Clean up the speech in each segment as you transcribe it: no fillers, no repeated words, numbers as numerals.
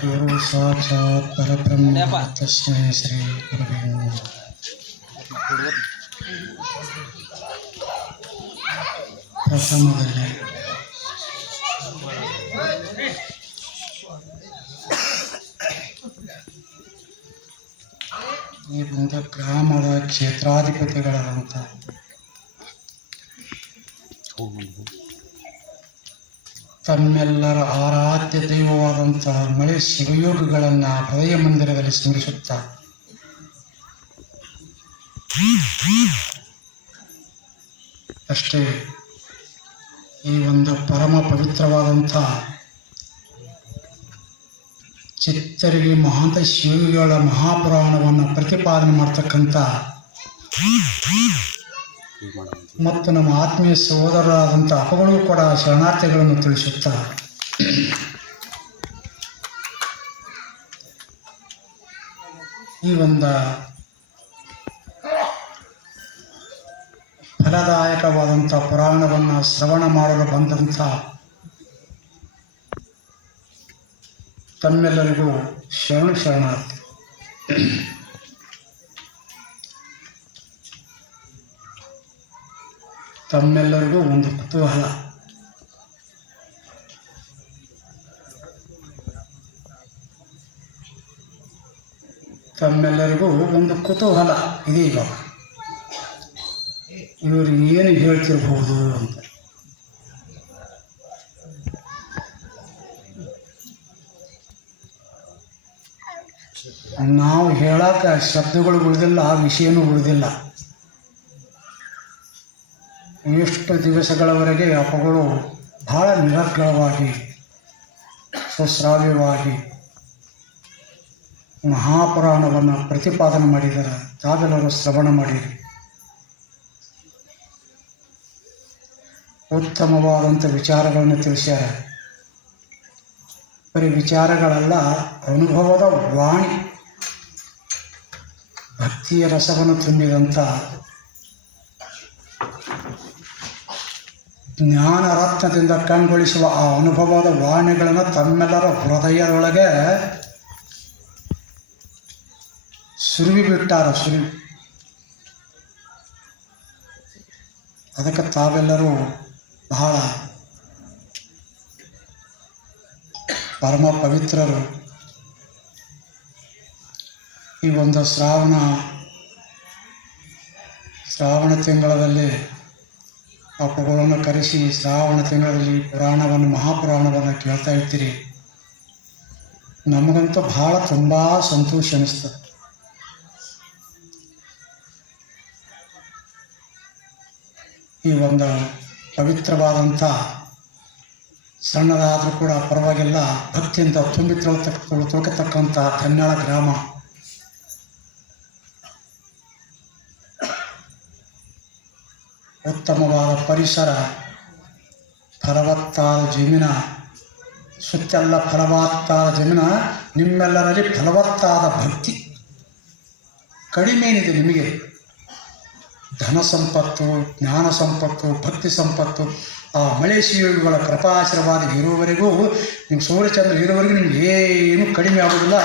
ಗುರು ಸಾಕ್ಷಾತ್ ಪರಬ್ರಹ್ಮ ತಸ್ಮೈ ಶ್ರೀ ಗುರುವೇ ನಮಃ. ಪ್ರಥಮದಲ್ಲಿ ಈ ಒಂದು ಗ್ರಾಮದ ಕ್ಷೇತ್ರಾಧಿಪತಿಗಳಾದಂಥ ತಮ್ಮೆಲ್ಲರ ಆರಾಧ್ಯ ದೈವವಾದಂತಹ ಮಳೆ ಶಿವಯೋಗಿಗಳನ್ನು ಹೃದಯ ಮಂದಿರದಲ್ಲಿ ಸ್ಮರಿಸುತ್ತಾ ಅಷ್ಟೇ ಈ ಒಂದು ಪರಮ ಪವಿತ್ರವಾದಂಥ ಚಿತ್ತರಿಗೆ ಮಹಾಂತ ಶಿವಗಳ ಮಹಾಪುರಾಣವನ್ನು ಪ್ರತಿಪಾದನೆ ಮಾಡ್ತಕ್ಕಂಥ ಮತ್ತು ನಮ್ಮ ಆತ್ಮೀಯ ಸಹೋದರರಾದಂಥ ಅಪಗಳು ಕೂಡ ಶರಣಾರ್ಥಿಗಳನ್ನು ತಿಳಿಸುತ್ತಾ ಈ ಒಂದು ಫಲದಾಯಕವಾದಂಥ ಪುರಾಣವನ್ನು ಶ್ರವಣ ಮಾಡಲು ಬಂದಂಥ ತಮ್ಮೆಲ್ಲರಿಗೂ ಶರಣಾರ್ಥಿ. ತಮ್ಮೆಲ್ಲರಿಗೂ ಒಂದು ಕುತೂಹಲ. ಇದೀಗ ಇವರು ಏನು ಹೇಳ್ತಿರ್ಬೋದು ಅಂತ. ನಾವು ಹೇಳಕ್ಕೆ ಶಬ್ದಗಳು ಉಳಿದಿಲ್ಲ, ಆ ವಿಷಯನೂ ಉಳಿದಿಲ್ಲ. ಎಷ್ಟು ದಿವಸಗಳವರೆಗೆ ಅಪಗಳು ಬಹಳ ನಿರರ್ಗಳವಾಗಿ ಸುಶ್ರಾವ್ಯವಾಗಿ ಮಹಾಪುರಾಣವನ್ನು ಪ್ರತಿಪಾದನೆ ಮಾಡಿದ್ದಾರೆ. ತಾವೆಲ್ಲರೂ ಶ್ರವಣ ಮಾಡಿರಿ. ಉತ್ತಮವಾದಂಥ ವಿಚಾರಗಳನ್ನು ತಿಳಿಸ್ಯಾರ. ಬರೀ ವಿಚಾರಗಳೆಲ್ಲ ಅನುಭವದ ವಾಣಿ, ಭಕ್ತಿಯ ರಸವನ್ನು ತುಂಬಿದಂಥ ಜ್ಞಾನ ರತ್ನದಿಂದ ಕಂಗೊಳಿಸುವ ಆ ಅನುಭವದ ವಾಣಿಗಳನ್ನು ತಮ್ಮೆಲ್ಲರ ಹೃದಯದೊಳಗೆ ಸುರುವಿ ಬಿಟ್ಟಾರ. ಅದಕ್ಕೆ ತಾವೆಲ್ಲರೂ ಬಹಳ ಪರಮ ಪವಿತ್ರರು. ಈ ಒಂದು ಶ್ರಾವಣ ತಿಂಗಳಲ್ಲಿ ಅಪ್ಪಗಳನ್ನು ಕರೆಸಿ ಶ್ರಾವಣ ತಿಂಗಳಲ್ಲಿ ಮಹಾಪುರಾಣವನ್ನು ಕೇಳ್ತಾ ಇರ್ತೀರಿ. ನಮಗಂತೂ ಬಹಳ ತುಂಬ ಸಂತೋಷ ಅನ್ನಿಸ್ತದೆ. ಈ ಒಂದು ಪವಿತ್ರವಾದಂಥ ಸಣ್ಣದಾದರೂ ಕೂಡ ಪರವಾಗಿಲ್ಲ ಭಕ್ತಿಯಿಂದ ತುಂಬಿ ತೊಳಕತಕ್ಕಂಥ ಕನ್ನಡ ಗ್ರಾಮ. ಉತ್ತಮವಾದ ಪರಿಸರ, ಫಲವತ್ತಾದ ಜಮೀನ, ಸುತ್ತೆಲ್ಲ ಫಲವತ್ತಾದ ಜಮೀನ. ನಿಮ್ಮೆಲ್ಲರಲ್ಲಿ ಫಲವತ್ತಾದ ಭಕ್ತಿ ಕಡಿಮೆ ಏನಿದೆ ನಿಮಗೆ. ಧನ ಸಂಪತ್ತು, ಜ್ಞಾನ ಸಂಪತ್ತು, ಭಕ್ತಿ ಸಂಪತ್ತು ಆ ಮಳೆ ಶಿವಗಳ ಕೃಪಾಶೀರ್ವಾದ ಇರುವವರೆಗೂ, ನಿಮ್ಮ ಸೂರ್ಯಚಂದ್ರ ಇರುವವರೆಗೂ ನಿಮ್ಗೆ ಏನೂ ಕಡಿಮೆ ಆಗೋದಿಲ್ಲ.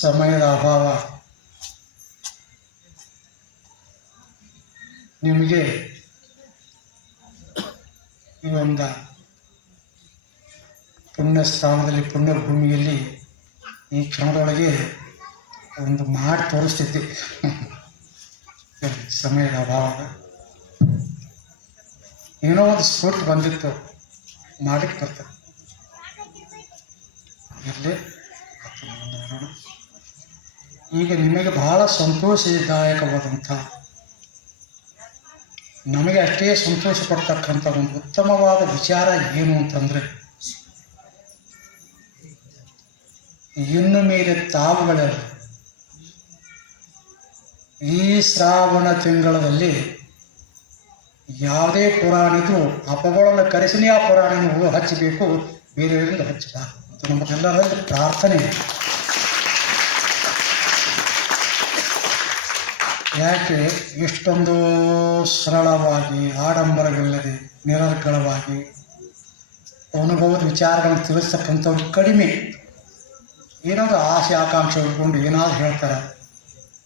ಸಮಯದ ಅಭಾವ ನಿಮಗೆ ಈ ಒಂದು ಪುಣ್ಯ ಸ್ಥಾನದಲ್ಲಿ, ಪುಣ್ಯಭೂಮಿಯಲ್ಲಿ ಈ ಕ್ಷಣದೊಳಗೆ ಒಂದು ಮಾಡಿ ತೋರಿಸ್ತಿದ್ದೆ. ಸಮಯದ ಅಭಾವ ಏನೋ ಒಂದು ಸ್ಫೂರ್ತಿ ಬಂದಿತ್ತು, ಮಾಡಲಿಕ್ಕೆ ಬರ್ತದೆ. ಇರಲಿ, ಈಗ ನಿಮಗೆ ಬಹಳ ಸಂತೋಷದಾಯಕವಾದಂಥ, ನಮಗೆ ಅಷ್ಟೇ ಸಂತೋಷ ಪಡ್ತಕ್ಕಂಥ ಒಂದು ಉತ್ತಮವಾದ ವಿಚಾರ ಏನು ಅಂತಂದರೆ, ಇನ್ನು ಮೇಲೆ ತಾವುಗಳ ಈ ಶ್ರಾವಣ ತಿಂಗಳಲ್ಲಿ ಯಾವುದೇ ಪುರಾಣಿದ್ರು ಅಪಗಳನ್ನು ಕರೆಸಿನೇ ಆ ಪುರಾಣವನ್ನು ಹಚ್ಚಬೇಕು, ಬೇರೆಯವರಿಂದ ಹಚ್ಚಬಾರದು. ನಮಗೆಲ್ಲರಲ್ಲಿ ಪ್ರಾರ್ಥನೆ. ಯಾಕೆ ಇಷ್ಟೊಂದು ಸರಳವಾಗಿ ಆಡಂಬರವಿಲ್ಲದೆ ನಿರರ್ಗಳವಾಗಿ ಅನುಭವದ ವಿಚಾರಗಳನ್ನು ತಿಳಿಸ್ತಕ್ಕಂಥವ್ರು ಕಡಿಮೆ. ಏನಾದರೂ ಆಸೆ ಆಕಾಂಕ್ಷೆ ಉಳ್ಕೊಂಡು ಏನಾದರೂ ಹೇಳ್ತಾರೆ.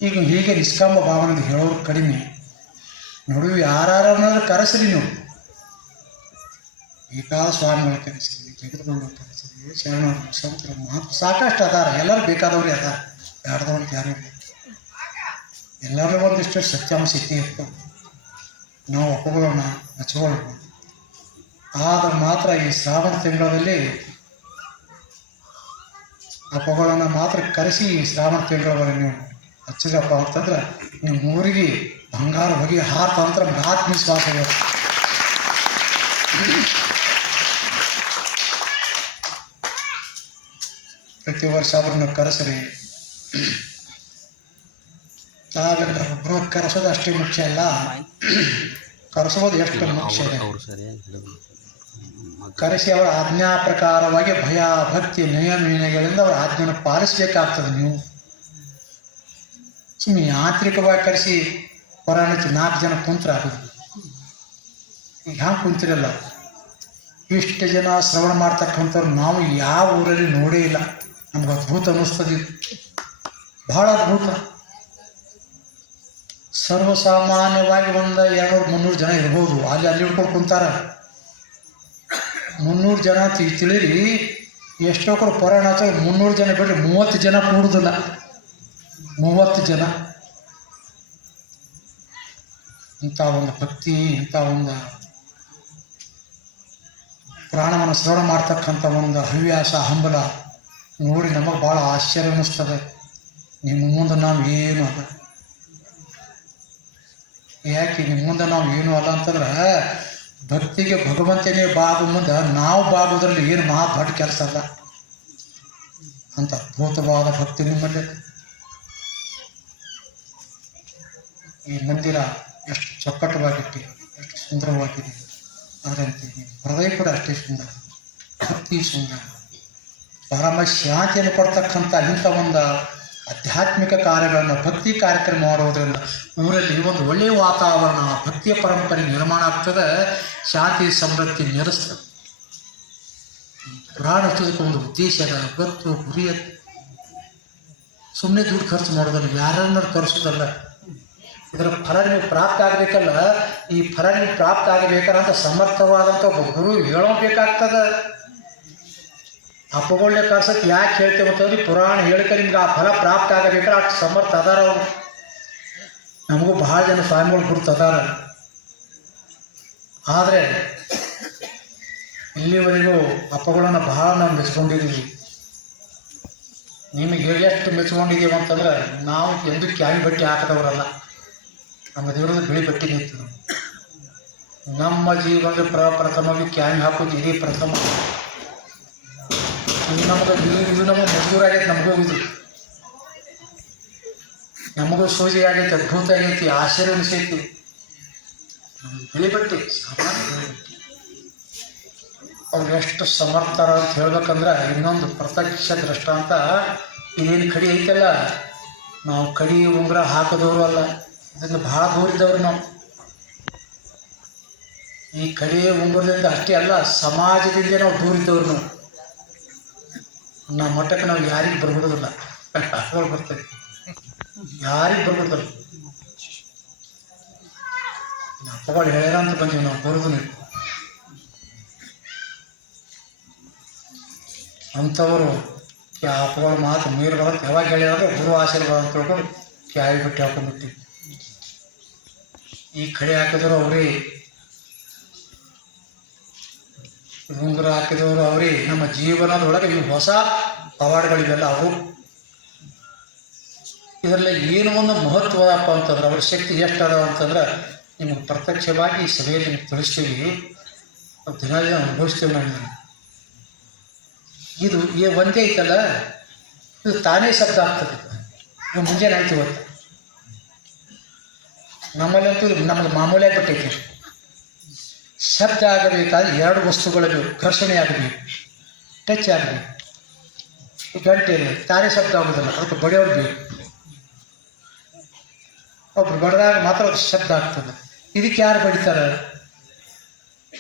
ಈಗ ಹೀಗೆ ನಿಷ್ಕಾಮ ಭಾವನೆಯಿಂದ ಹೇಳೋರು ಕಡಿಮೆ. ನಡುವೆ ಯಾರನ್ನಾದ್ರೂ ಕರೆಸಲಿ ನೀವು. ಬೇಕಾದ ಸ್ವಾಮಿಗಳ ಕರೆಸಲಿ, ಜಗದ್ಗುರುಗಳ ಕರೆಸಲಿ, ಶರಣ ಸಂತರ ಮಹಾತ್ಮ ಸಾಕಷ್ಟು ಅದಾರ. ಎಲ್ಲರೂ ಬೇಕಾದವ್ರೆ ಅದಾರ, ಬ್ಯಾಡ್ದವ್ರು ಯಾರು ಇಲ್ಲ. ಎಲ್ಲರೂ ಒಂದಿಷ್ಟು ಸತ್ಯಾಂಶ ಇರ್ತವೆ. ನಾವು ಒಪ್ಪುಗಳನ್ನ ಹಚ್ಕೊಳ್ಳೋಣ. ಆದ್ರೆ ಮಾತ್ರ ಈ ಶ್ರಾವಣ ತಿಂಗಳಲ್ಲಿ ಅಪ್ಪಗಳನ್ನು ಮಾತ್ರ ಕರೆಸಿ ಈ ಶ್ರಾವಣ ತಿಂಗಳವರೆಗೆ ನೀವು ಹಚ್ಚಿದ್ರಪ್ಪ ಅಂತಂದ್ರೆ ನಿಮ್ಮ ಊರಿಗೆ ಬಂಗಾರ ಹೊಗೆ ಹಾರ್ತಂತ್ರ ಆತ್ಮವಿಶ್ವಾಸ ಇದೆ. ಪ್ರತಿ ವರ್ಷ ಅವ್ರನ್ನ ಕರೆಸ್ರಿ. ಆಗೆಲ್ಲ ಒಬ್ಬರು ಕರೆಸೋದು ಅಷ್ಟೇ ಮುಖ್ಯ ಅಲ್ಲ, ಕರೆಸೋದು ಎಷ್ಟು ಮುಖ್ಯ ಇದೆ. ಕರೆಸಿ ಅವರ ಆಜ್ಞಾ ಪ್ರಕಾರವಾಗಿ ಭಯ ಭಕ್ತಿ ನಿಯಮ ವಿನಯಗಳಿಂದ ಅವರ ಆಜ್ಞೆಯನ್ನು ಪಾಲಿಸಬೇಕಾಗ್ತದೆ. ನೀವು ಸುಮ್ಮನೆ ಯಾಂತ್ರಿಕವಾಗಿ ಕರೆಸಿ ಹೊರನಚ್ಚಿ 4 ಜನ ಕುಂತ್ರ ಆಗೋದು. ಈಗ ಹ್ಯಾಂಗೆ ಕುಂತಿರಲ್ಲ. ಇಷ್ಟು ಜನ ಶ್ರವಣ ಮಾಡ್ತಕ್ಕಂಥವ್ರು ನಾವು ಯಾವ ಊರಲ್ಲಿ ನೋಡೇ ಇಲ್ಲ. ನಮ್ಗೆ ಅದ್ಭುತ ಅನ್ನಿಸ್ತದೆ, ಬಹಳ ಅದ್ಭುತ. ಸರ್ವಸಾಮಾನ್ಯವಾಗಿ ಒಂದು 200-300 ಜನ ಇರ್ಬೋದು. ಅಲ್ಲಿ ಹಿಡ್ಕೊಂಡು ಕುಂತಾರ. 300 ಜನ ತಿಳಿರಿ. ಎಷ್ಟೋ ಕೂಡ ಪುರಾಣ 300 ಜನ ಬಿಟ್ಟರೆ 30 ಜನ ಕೂಡುದಿಲ್ಲ. 30 ಜನ. ಇಂಥ ಒಂದು ಭಕ್ತಿ, ಇಂಥ ಒಂದು ಪ್ರಾಣವನ್ನು ಶ್ರವಣ ಮಾಡ್ತಕ್ಕಂಥ ಒಂದು ಹವ್ಯಾಸ ಹಂಬಲ ನೋಡಿ ನಮಗೆ ಭಾಳ ಆಶ್ಚರ್ಯ ಅನ್ನಿಸ್ತದೆ. ನಿಮ್ಮ ಮುಂದೆ ನಾವು ಏನು ಅಲ್ಲ. ಯಾಕೆ ನಿಮ್ಮ ಮುಂದೆ ನಾವು ಏನು ಅಲ್ಲ ಅಂತಂದ್ರೆ ಭಕ್ತಿಗೆ ಭಗವಂತನೇ ಬಾಗು ಮುಂದೆ ನಾವು ಬಾಗೋದ್ರಲ್ಲಿ ಏನು ದೊಡ್ಡ ಕೆಲಸ ಅಲ್ಲ. ಅಂತ ಅದ್ಭುತವಾದ ಭಕ್ತಿ ನಿಮ್ಮಲ್ಲಿ. ಈ ಮಂದಿರ ಎಷ್ಟು ಚೊಕ್ಕಟವಾಗಿಟ್ಟು ಎಷ್ಟು ಸುಂದರವಾಗಿದೆ. ಅದರಂತೆ ಹೃದಯ ಕೂಡ ಅಷ್ಟೇ ಸುಂದರ, ಭಕ್ತಿ ಸುಂದರ, ಪರಮ ಶಾಂತಿಯನ್ನು ಕೊಡ್ತಕ್ಕಂಥ ಇಂಥ ಒಂದು ಆಧ್ಯಾತ್ಮಿಕ ಕಾರ್ಯಗಳನ್ನು ಭಕ್ತಿ ಕಾರ್ಯಕ್ರಮ ಮಾಡೋದ್ರಿಂದ ಊರಲ್ಲಿ ಒಂದು ಒಳ್ಳೆಯ ವಾತಾವರಣ, ಭಕ್ತಿಯ ಪರಂಪರೆ ನಿರ್ಮಾಣ ಆಗ್ತದೆ. ಶಾಂತಿ ಸಮೃದ್ಧಿ ನೆಲೆಸ್ತದೆ. ಪುರಾಣ ಹಚ್ಚೋದಕ್ಕೆ ಒಂದು ಉದ್ದೇಶ ಅದ, ಗೊತ್ತು, ಗುರಿ. ಸುಮ್ಮನೆ ದುಡ್ಡು ಖರ್ಚು ಮಾಡೋದಲ್ಲ, ಯಾರನ್ನಾರು ತರಿಸೋದಲ್ಲ. ಇದರ ಫಲ ನಿಮಗೆ ಪ್ರಾಪ್ತ ಆಗಬೇಕಲ್ಲ. ಈ ಫಲ ನಿಮಗೆ ಪ್ರಾಪ್ತ ಆಗಬೇಕಂತ ಸಮರ್ಥವಾದಂಥ ಒಬ್ಬ ಗುರು ಹೇಳಬೇಕಾಗ್ತದೆ. ಅಪ್ಪಗೊಳ್ಳೆ ಕಳ್ಸಕ್ಕೆ ಯಾಕೆ ಹೇಳ್ತೇವೆ ಅಂತಂದ್ರೆ ಪುರಾಣ ಹೇಳಿಕೆ ನಿಮ್ಗೆ ಆ ಫಲ ಪ್ರಾಪ್ತ ಆಗಬೇಕಾದ್ರೆ ಅಷ್ಟು ಸಮರ್ಥ ಅದಾರ ಅವರು. ನಮಗೂ ಬಹಳ ಜನ ಸ್ವಾಮಿಗಳು ಗುರುತು ಅದಾರ. ಆದರೆ ಇಲ್ಲಿವರೆಗೂ ಅಪ್ಪಗಳನ್ನು ಬಹಳ ನಾವು ಮೆಚ್ಕೊಂಡಿದ್ದೀವಿ. ನಿಮಗೆ ಎಷ್ಟು ಮೆಚ್ಕೊಂಡಿದ್ದೀವಿ ಅಂತಂದ್ರೆ ನಾವು ಎಂದೂ ಕ್ಯಾವಿ ಬಟ್ಟೆ ಹಾಕಿದವರಲ್ಲ. ನಮ್ಮ ದೇವರದ ಬಿಳಿ ಬಟ್ಟೆ ನಿಂತು ನಮ್ಮ ಜೀವನದ ಪ್ರಥಮವಾಗಿ ಕ್ಯಾವಿ ಹಾಕೋದು ಇದೇ ಪ್ರಥಮ. ಇದು ನಮಗೆ ಮಜೂರಾಗೈತೆ. ನಮಗೂ ಸೂಜಿ ಆಗೈತೆ, ಅದ್ಭುತ ಆಗೈತಿ, ಆಶ್ಚರ್ಯ ಅನಿಸೈತಿ. ಬಿಳಿ ಬಟ್ಟೆ ಅವ್ರು ಎಷ್ಟು ಸಮರ್ಥರ ಅಂತ ಹೇಳ್ಬೇಕಂದ್ರೆ ಇನ್ನೊಂದು ಪ್ರತ್ಯಕ್ಷ ದೃಷ್ಟಾಂತ. ಇದೇನು ಕಡಿ ಐತಲ್ಲ, ನಾವು ಕಡಿ ಉಂಗುರ ಹಾಕಿದವರು ಅಲ್ಲ, ಇದನ್ನು ಭಾಳ ದೂರಿದ್ದವ್ರು ನಾವು. ಈ ಕಡಿ ಉಂಗುರದಿಂದ ಅಷ್ಟೇ ಅಲ್ಲ, ಸಮಾಜದಿಂದ ನಾವು ದೂರಿದ್ದವ್ರು. ನಾವು ನಮ್ಮ ಮಟ್ಟಕ್ಕೆ ನಾವು ಯಾರಿಗೆ ಬರ್ಬಿಡೋದಿಲ್ಲ. ಬರ್ತದೆ, ಯಾರಿಗೆ ಬರ್ಬಿಡ್ತಾರೆ. ಅಪ್ಪಗಳು ಹೇಳ್ಯಾರ ಅಂತ ಬಂದೀವಿ ನಾವು, ಬರೋದು ನೀವು. ಅಂಥವರು ಅಪ್ಪಗಳ ಮಾತು ಮೀರು ಬರೋದು ಯಾವಾಗ ಹೇಳ್ಯಾರ ಗುರು ಆಶೀರ್ವಾದ ಅಂತ ತಿಳ್ಕೊಂಡು ಕ್ಯಾವಿ ಬಿಟ್ಟು ಹಾಕೊಂಡ್ಬಿಟ್ಟಿವಿ. ಈ ಕಡೆ ಹಾಕಿದವರು ಅವರೇ, ಉಂಗುರ ಹಾಕಿದವರು ಅವರೇ. ನಮ್ಮ ಜೀವನದೊಳಗೆ ಇವು ಹೊಸ ಪವಾಡಗಳಿವೆಲ್ಲ ಅವು. ಇದರಲ್ಲಿ ಏನು ಒಂದು ಮಹತ್ವದಪ್ಪ ಅಂತಂದ್ರೆ ಅವ್ರ ಶಕ್ತಿ ಎಷ್ಟು ಅದಾವ ಅಂತಂದ್ರೆ ನಿಮಗೆ ಪ್ರತ್ಯಕ್ಷವಾಗಿ ಈ ಸಭೆಯಲ್ಲಿ ನಿಮಗೆ ತಿಳಿಸ್ತೀವಿ, ದಿನ ಅನುಭವಿಸ್ತೀವಿ. ನಾವು ಇದು ಒಂದೇ ಐತಲ್ಲ, ಇದು ತಾನೇ ಶಬ್ದ ಆಗ್ತದೆ. ಇದು ಮುಂಜಾನೆ ಆಯ್ತು ಇವತ್ತು ನಮ್ಮಲ್ಲಂತೂ ನಮಗೆ ಮಾಮೂಲಿ ಆಗಿಬಿಟ್ಟೈತಿ. ಶಬ್ದ ಆಗಬೇಕಾದ್ರೆ 2 ವಸ್ತುಗಳು ಬೇಕು, ಘರ್ಷಣೆ ಆಗಬೇಕು, ಟಚ್ ಆಗಬೇಕು. ಗಂಟೆ ತಾನೇ ಶಬ್ದ ಆಗೋದಿಲ್ಲ, ಅದಕ್ಕೆ ಬಡಿಯೋರು ಬೇಕು. ಒಬ್ರು ಬಡ್ದಾಗ ಮಾತ್ರ ಅದು ಶಬ್ದ ಆಗ್ತದೆ. ಇದಕ್ಕೆ ಯಾರು ಬಡಿತಾರೆ?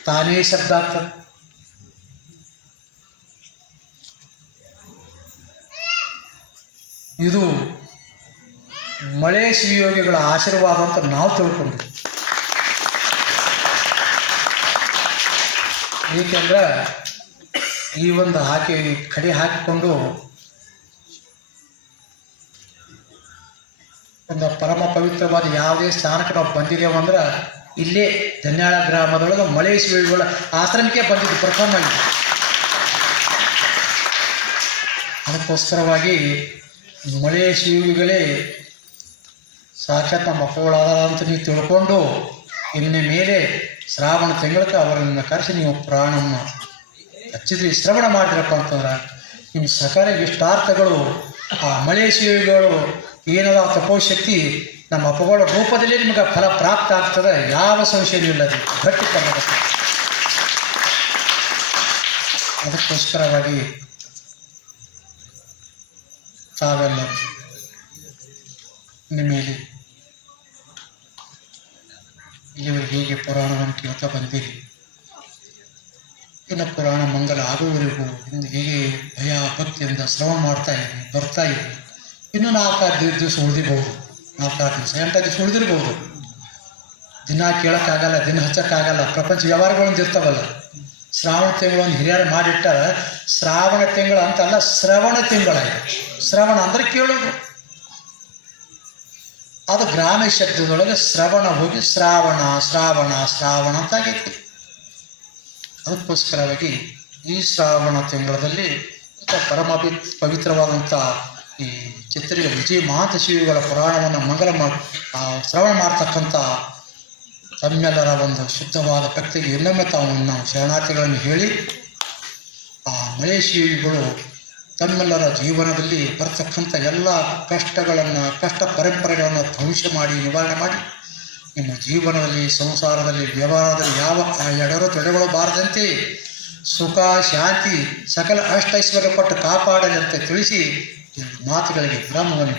ತಾನೇ ಶಬ್ದ ಆಗ್ತದೆ. ಇದು ಮಳೆ ಶಿವಯೋಗಿಗಳ ಆಶೀರ್ವಾದ ಅಂತ ನಾವು ತಿಳ್ಕೊಂಡ್ವಿ. ಏಕೆಂದ್ರೆ ಈ ಒಂದು ಕಡೆ ಹಾಕಿಕೊಂಡು ಒಂದು ಪರಮ ಪವಿತ್ರವಾದ ಯಾವುದೇ ಸ್ಥಾನಕ್ಕೆ ನಾವು ಬಂದಿದ್ದೇವೆ ಅಂದ್ರೆ ಇಲ್ಲೇ ಧನ್ಯಾಳ ಗ್ರಾಮದೊಳಗೆ ಮಳೆ ಶಿವಯೋಗಿಗಳ ಆಶ್ರಮಕ್ಕೆ ಬಂದಿದ್ದು ಪ್ರಥಮ ಆಗಿದೆ. ಅದಕ್ಕೋಸ್ಕರವಾಗಿ ಮಳೆ ಶಿವಯೋಗಿಗಳೇ ಸಾಕ್ಷಾತ್ ನಮ್ಮ ಮಕ್ಕಳಾದ ಅಂತ ನೀವು ತಿಳ್ಕೊಂಡು ಇನ್ನು ಮೇಲೆ ಶ್ರಾವಣ ತಿಂಗಳಕ್ಕೆ ಅವರನ್ನು ಕರೆಸಿ ನೀವು ಪುರಾಣವನ್ನು ಹಚ್ಚಿದ್ರಿ, ಶ್ರವಣ ಮಾಡಿದ್ರಪ್ಪ ಅಂತಂದ್ರೆ ನಿಮ್ಮ ಸಕಲ ಇಷ್ಟಾರ್ಥಗಳು ಆ ಮಳೆ ಶಿವಗಳು ಏನದ ತಪೋಶಕ್ತಿ ನಮ್ಮ ಅಪ್ಪಗಳ ರೂಪದಲ್ಲಿ ನಿಮಗೆ ಫಲ ಪ್ರಾಪ್ತ ಆಗ್ತದೆ. ಯಾವ ಸಂಶಯವೂ ಇಲ್ಲ. ಅದು ಗಟ್ಟಿ ಕನ್ನಡ. ಅದಕ್ಕೋಸ್ಕರವಾಗಿ ತಾವೆಲ್ಲ ನಿಮಗೆ ಇಲ್ಲಿವರೆಗೆ ಹೇಗೆ ಪುರಾಣವನ್ನು ಕೇಳ್ತಾ ಬಂದಿರಿ, ಇನ್ನು ಪುರಾಣ ಮಂಗಲ ಆಗುವವರೆಗೂ ಇನ್ನು ಹೇಗೆ ಭಯ ಭಕ್ತಿಯಿಂದ ಶ್ರವಣ ಬರ್ತಾ ಇರಿ. ಇನ್ನೂ 4-5 ದಿವಸ ಉಳಿದಿರ್ಬೋದು, 4-6 ದಿವಸ 8 ದಿವಸ ಉಳಿದಿರ್ಬೋದು. ದಿನ ಕೇಳೋಕ್ಕಾಗಲ್ಲ, ದಿನ ಹಚ್ಚೋಕ್ಕಾಗಲ್ಲ, ಪ್ರಪಂಚ ವ್ಯವಹಾರಗಳೊಂದು ಇರ್ತಾವಲ್ಲ. ಶ್ರಾವಣ ತಿಂಗಳೊಂದು ಹಿರಿಯರು ಮಾಡಿಟ್ಟಾರ. ಶ್ರಾವಣ ತಿಂಗಳು ಅಂತಲ್ಲ, ಶ್ರವಣ ತಿಂಗಳಾಗಿದೆ. ಶ್ರವಣ ಅಂದರೆ ಕೇಳೋದು. ಅದು ಗ್ರಾಮ್ಯ ಶಬ್ದದೊಳಗೆ ಶ್ರವಣ ಹೋಗಿ ಶ್ರಾವಣ ಶ್ರಾವಣ ಶ್ರಾವಣ ಅಂತ ಆಗೈತಿ. ಅದಕ್ಕೋಸ್ಕರವಾಗಿ ಈ ಶ್ರಾವಣ ತಿಂಗಳಲ್ಲಿ ಪರಮ ಪವಿತ್ರವಾದಂಥ ಈ ಚಿತ್ರಿಯ ವಿಜಯ ಮಹಾಂತ ಶಿವಿಗಳ ಪುರಾಣವನ್ನು ಮಂಗಲ ಶ್ರವಣ ಮಾಡ್ತಕ್ಕಂಥ ತಮ್ಮೆಲ್ಲರ ಒಂದು ಶುದ್ಧವಾದ ಭಕ್ತಿಗೆ ಇನ್ನೊಮ್ಮೆ ನಾವು ಶರಣಾರ್ಥಿಗಳನ್ನು ಹೇಳಿ, ಆ ಮಳೆ ಶಿವಿಗಳು ತಮ್ಮೆಲ್ಲರ ಜೀವನದಲ್ಲಿ ಬರ್ತಕ್ಕಂಥ ಎಲ್ಲ ಕಷ್ಟ ಪರಂಪರೆಗಳನ್ನು ಧ್ವಂಸ ಮಾಡಿ ನಿವಾರಣೆ ಮಾಡಿ ನಿಮ್ಮ ಜೀವನದಲ್ಲಿ ಸಂಸಾರದಲ್ಲಿ ವ್ಯವಹಾರದಲ್ಲಿ ಯಾವ ಎಡರು ತೊಡೆಗಳು ಬಾರದಂತೆ ಸುಖ ಶಾಂತಿ ಸಕಲ ಅಷ್ಟೈಶ್ವರ್ಯ ಕೊಟ್ಟು ಕಾಪಾಡಲಿ ಅಂತ ತಿಳಿಸಿ ಮಾತುಗಳಿಗೆ ವಿರಾಮವನ್ನು